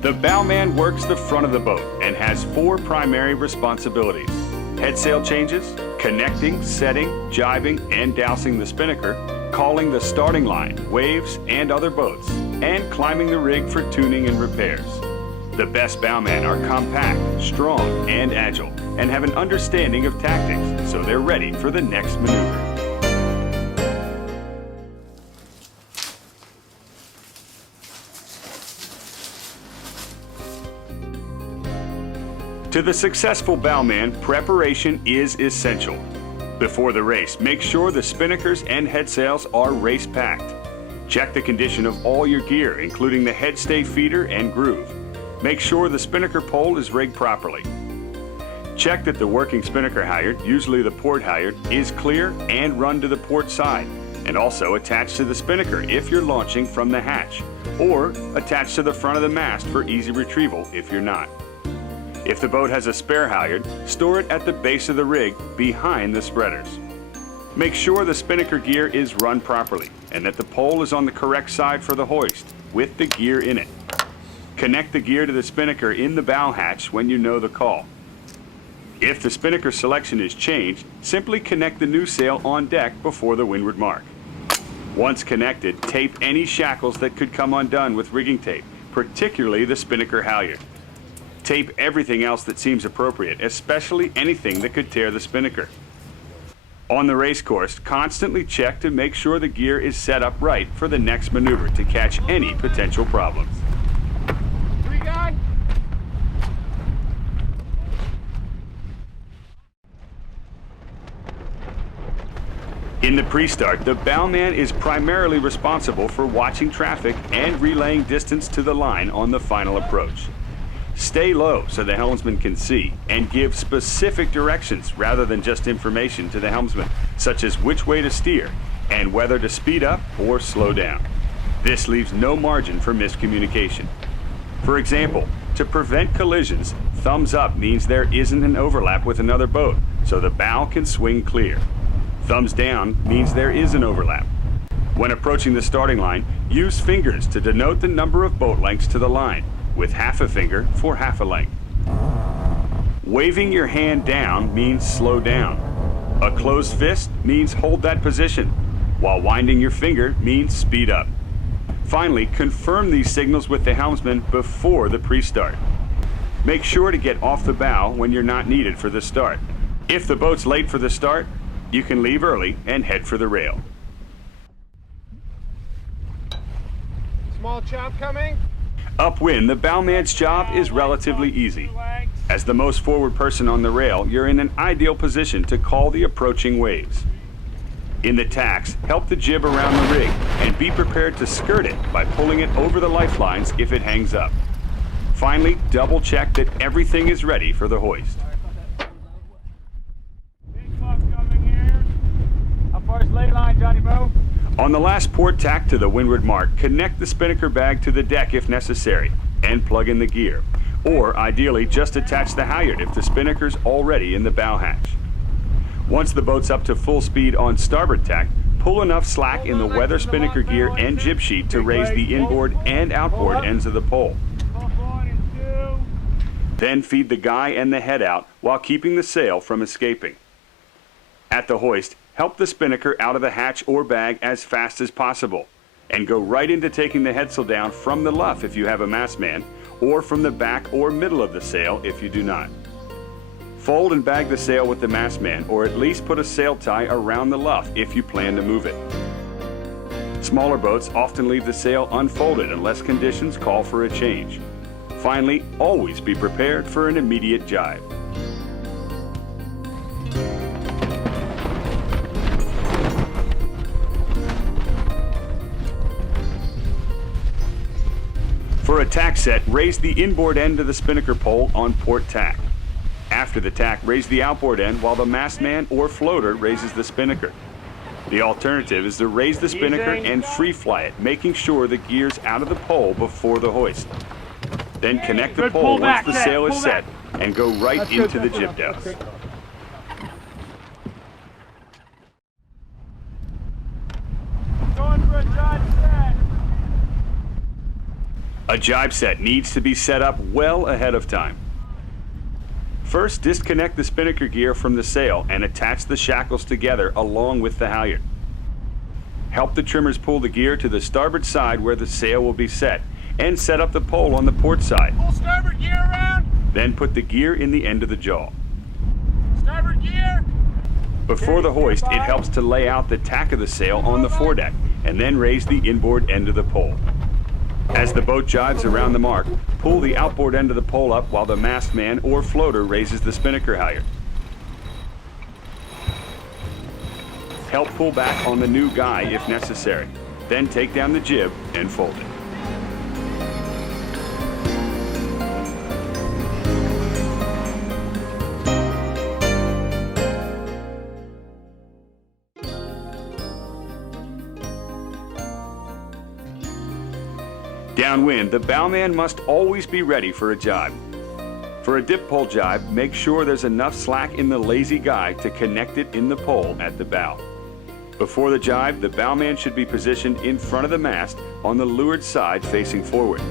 The bowman works the front of the boat and has 4 primary responsibilities: head sail changes, connecting, setting, jibing, and dousing the spinnaker, calling the starting line, waves, and other boats, and climbing the rig for tuning and repairs. The best bowmen are compact, strong, and agile, and have an understanding of tactics, so they're ready for the next maneuver. To the successful bowman, preparation is essential. Before the race, make sure the spinnakers and head sails are race-packed. Check the condition of all your gear, including the head stay feeder and groove. Make sure the spinnaker pole is rigged properly. Check that the working spinnaker halyard, usually the port halyard, is clear and run to the port side, and also attached to the spinnaker if you're launching from the hatch, or attached to the front of the mast for easy retrieval if you're not. If the boat has a spare halyard, store it at the base of the rig behind the spreaders. Make sure the spinnaker gear is run properly and that the pole is on the correct side for the hoist with the gear in it. Connect the gear to the spinnaker in the bow hatch when you know the call. If the spinnaker selection is changed, simply connect the new sail on deck before the windward mark. Once connected, tape any shackles that could come undone with rigging tape, particularly the spinnaker halyard. Tape everything else that seems appropriate, especially anything that could tear the spinnaker. On the race course, constantly check to make sure the gear is set up right for the next maneuver to catch any potential problems. In the pre-start, the bowman is primarily responsible for watching traffic and relaying distance to the line on the final approach. Stay low so the helmsman can see, and give specific directions rather than just information to the helmsman, such as which way to steer and whether to speed up or slow down. This leaves no margin for miscommunication. For example, to prevent collisions, thumbs up means there isn't an overlap with another boat, so the bow can swing clear. Thumbs down means there is an overlap. When approaching the starting line, use fingers to denote the number of boat lengths to the line, with half a finger for half a length. Waving your hand down means slow down. A closed fist means hold that position, while winding your finger means speed up. Finally, confirm these signals with the helmsman before the pre-start. Make sure to get off the bow when you're not needed for the start. If the boat's late for the start, you can leave early and head for the rail. Small chop coming. Upwind, the bowman's job is relatively easy. As the most forward person on the rail, you're in an ideal position to call the approaching waves. In the tacks, help the jib around the rig and be prepared to skirt it by pulling it over the lifelines if it hangs up. Finally, double check that everything is ready for the hoist. Lay line, Johnny Bo. On the last port tack to the windward mark, connect the spinnaker bag to the deck if necessary and plug in the gear. Or ideally, just attach the halyard if the spinnaker's already in the bow hatch. Once the boat's up to full speed on starboard tack, pull enough slack in the weather spinnaker gear and jib sheet to raise the inboard and outboard ends of the pole. Then feed the guy and the head out while keeping the sail from escaping. At the hoist, help the spinnaker out of the hatch or bag as fast as possible, and go right into taking the headsail down from the luff if you have a mastman, or from the back or middle of the sail if you do not. Fold and bag the sail with the mastman, or at least put a sail tie around the luff if you plan to move it. Smaller boats often leave the sail unfolded unless conditions call for a change. Finally, always be prepared for an immediate jibe. For a tack set, raise the inboard end of the spinnaker pole on port tack. After the tack, raise the outboard end while the mastman or floater raises the spinnaker. The alternative is to raise the spinnaker and free fly it, making sure the gear's out of the pole before the hoist. Then connect the pole once the sail is set and go right into the jib douse. A jibe set needs to be set up well ahead of time. First, disconnect the spinnaker gear from the sail and attach the shackles together along with the halyard. Help the trimmers pull the gear to the starboard side where the sail will be set, and set up the pole on the port side. Pull starboard gear around. Then put the gear in the end of the jaw. Starboard gear. Before the hoist, it helps to lay out the tack of the sail on the foredeck, and then raise the inboard end of the pole. As the boat jives around the mark, pull the outboard end of the pole up while the mast man or floater raises the spinnaker halyard. Help pull back on the new guy if necessary. Then take down the jib and fold it. Downwind, the bowman must always be ready for a jibe. For a dip pole jibe, make sure there's enough slack in the lazy guy to connect it in the pole at the bow. Before the jibe, the bowman should be positioned in front of the mast on the leeward side facing forward.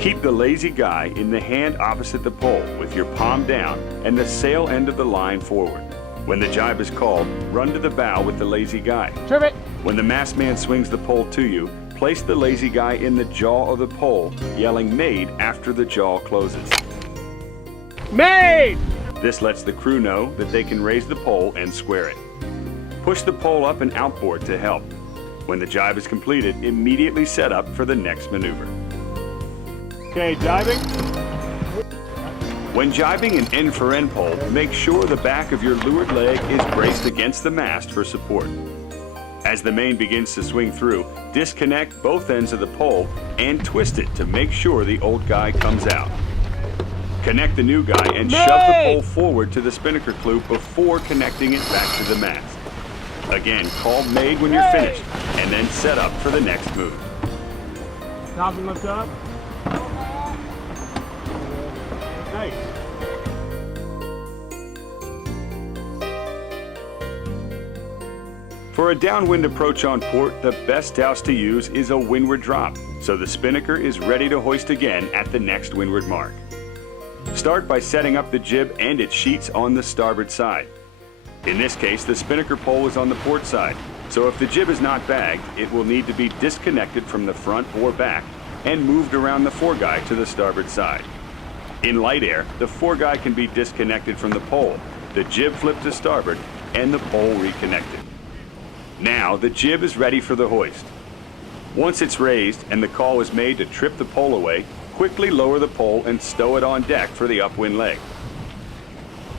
Keep the lazy guy in the hand opposite the pole with your palm down and the sail end of the line forward. When the jibe is called, run to the bow with the lazy guy. Trim it. When the mast man swings the pole to you, place the lazy guy in the jaw of the pole, yelling "made" after the jaw closes. Made! This lets the crew know that they can raise the pole and square it. Push the pole up and outboard to help. When the jibe is completed, immediately set up for the next maneuver. Okay, jibing. When jibing an end-for-end pole, make sure the back of your leeward leg is braced against the mast for support. As the main begins to swing through, disconnect both ends of the pole and twist it to make sure the old guy comes out. Connect the new guy and shove the pole forward to the spinnaker clew before connecting it back to the mast. Again, call "made" when you're finished, and then set up for the next move. Thompson lift up. Nice. For a downwind approach on port, the best douse to use is a windward drop, so the spinnaker is ready to hoist again at the next windward mark. Start by setting up the jib and its sheets on the starboard side. In this case, the spinnaker pole is on the port side, so if the jib is not bagged, it will need to be disconnected from the front or back and moved around the foreguy to the starboard side. In light air, the foreguy can be disconnected from the pole, the jib flipped to starboard, and the pole reconnected. Now the jib is ready for the hoist. Once it's raised and the call is made to trip the pole away, quickly lower the pole and stow it on deck for the upwind leg.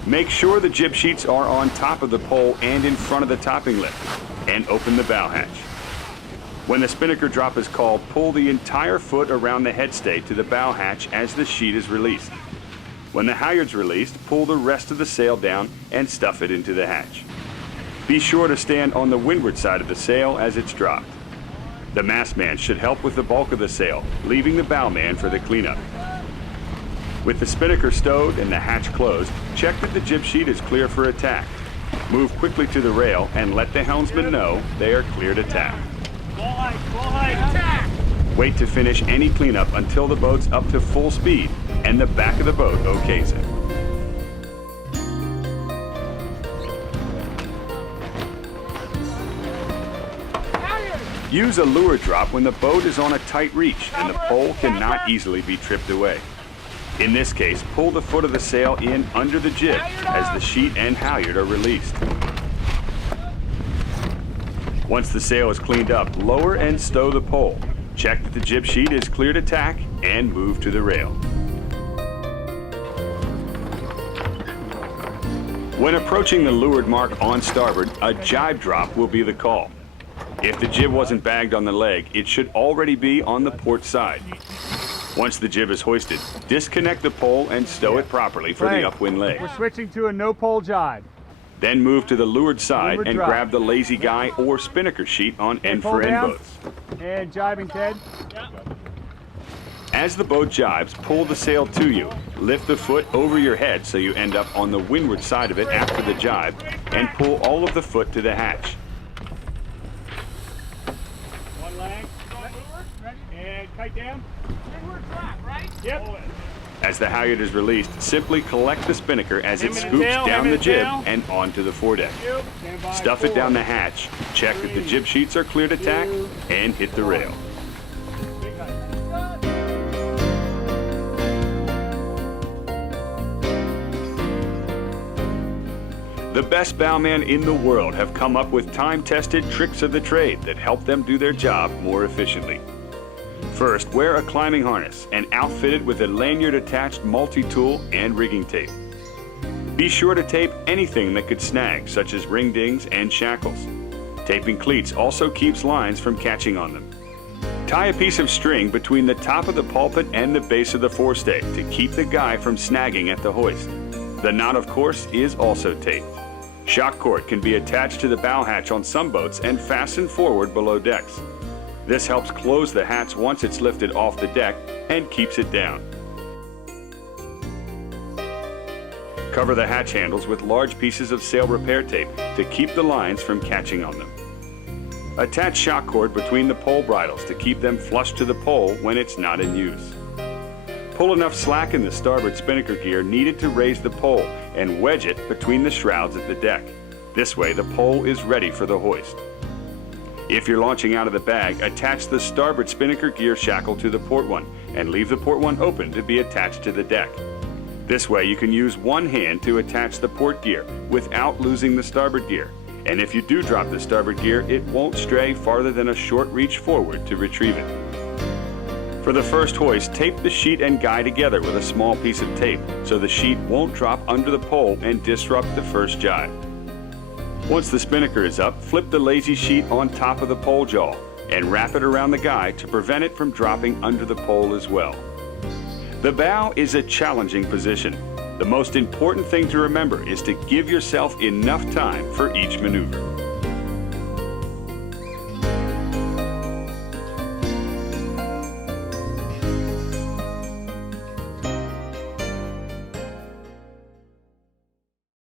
Make sure the jib sheets are on top of the pole and in front of the topping lift, and open the bow hatch. When the spinnaker drop is called, pull the entire foot around the headstay to the bow hatch as the sheet is released. When the halyard's released, pull the rest of the sail down and stuff it into the hatch. Be sure to stand on the windward side of the sail as it's dropped. The mastman should help with the bulk of the sail, leaving the bowman for the cleanup. With the spinnaker stowed and the hatch closed, check that the jib sheet is clear for attack. Move quickly to the rail and let the helmsman know they are clear to tack. Attack! Wait to finish any cleanup until the boat's up to full speed and the back of the boat okays it. Use a lure drop when the boat is on a tight reach and the pole cannot easily be tripped away. In this case, pull the foot of the sail in under the jib as the sheet and halyard are released. Once the sail is cleaned up, lower and stow the pole. Check that the jib sheet is clear to tack and move to the rail. When approaching the leeward mark on starboard, a jibe drop will be the call. If the jib wasn't bagged on the leg, it should already be on the port side. Once the jib is hoisted, disconnect the pole and stow it properly for the upwind leg. We're switching to a no-pole jibe. Then move to the leeward side Leeward and drop. grab the lazy guy or spinnaker sheet on end-for-end down. boats. And jibing, Ted. As the boat jibes, pull the sail to you. Lift the foot over your head so you end up on the windward side of it after the jibe, and pull all of the foot to the hatch. One leg. And kite down. Yep. As the halyard is released, simply collect the spinnaker as it Him in the scoops tail, down him in the the jib tail. and onto the foredeck. Stand by. Stuff it 4, down the hatch, check that the jib sheets are clear to tack, and hit the rail. Big height. The best bowmen in the world have come up with time-tested tricks of the trade that help them do their job more efficiently. First, wear a climbing harness and outfit it with a lanyard-attached multi-tool and rigging tape. Be sure to tape anything that could snag, such as ring dings and shackles. Taping cleats also keeps lines from catching on them. Tie a piece of string between the top of the pulpit and the base of the forestay to keep the guy from snagging at the hoist. The knot, of course, is also taped. Shock cord can be attached to the bow hatch on some boats and fastened forward below decks. This helps close the hatch once it's lifted off the deck and keeps it down. Cover the hatch handles with large pieces of sail repair tape to keep the lines from catching on them. Attach shock cord between the pole bridles to keep them flush to the pole when it's not in use. Pull enough slack in the starboard spinnaker gear needed to raise the pole and wedge it between the shrouds at the deck. This way the pole is ready for the hoist. If you're launching out of the bag, attach the starboard spinnaker gear shackle to the port one and leave the port one open to be attached to the deck. This way you can use one hand to attach the port gear without losing the starboard gear. And if you do drop the starboard gear, it won't stray farther than a short reach forward to retrieve it. For the first hoist, tape the sheet and guy together with a small piece of tape so the sheet won't drop under the pole and disrupt the first jibe. Once the spinnaker is up, flip the lazy sheet on top of the pole jaw and wrap it around the guy to prevent it from dropping under the pole as well. The bow is a challenging position. The most important thing to remember is to give yourself enough time for each maneuver.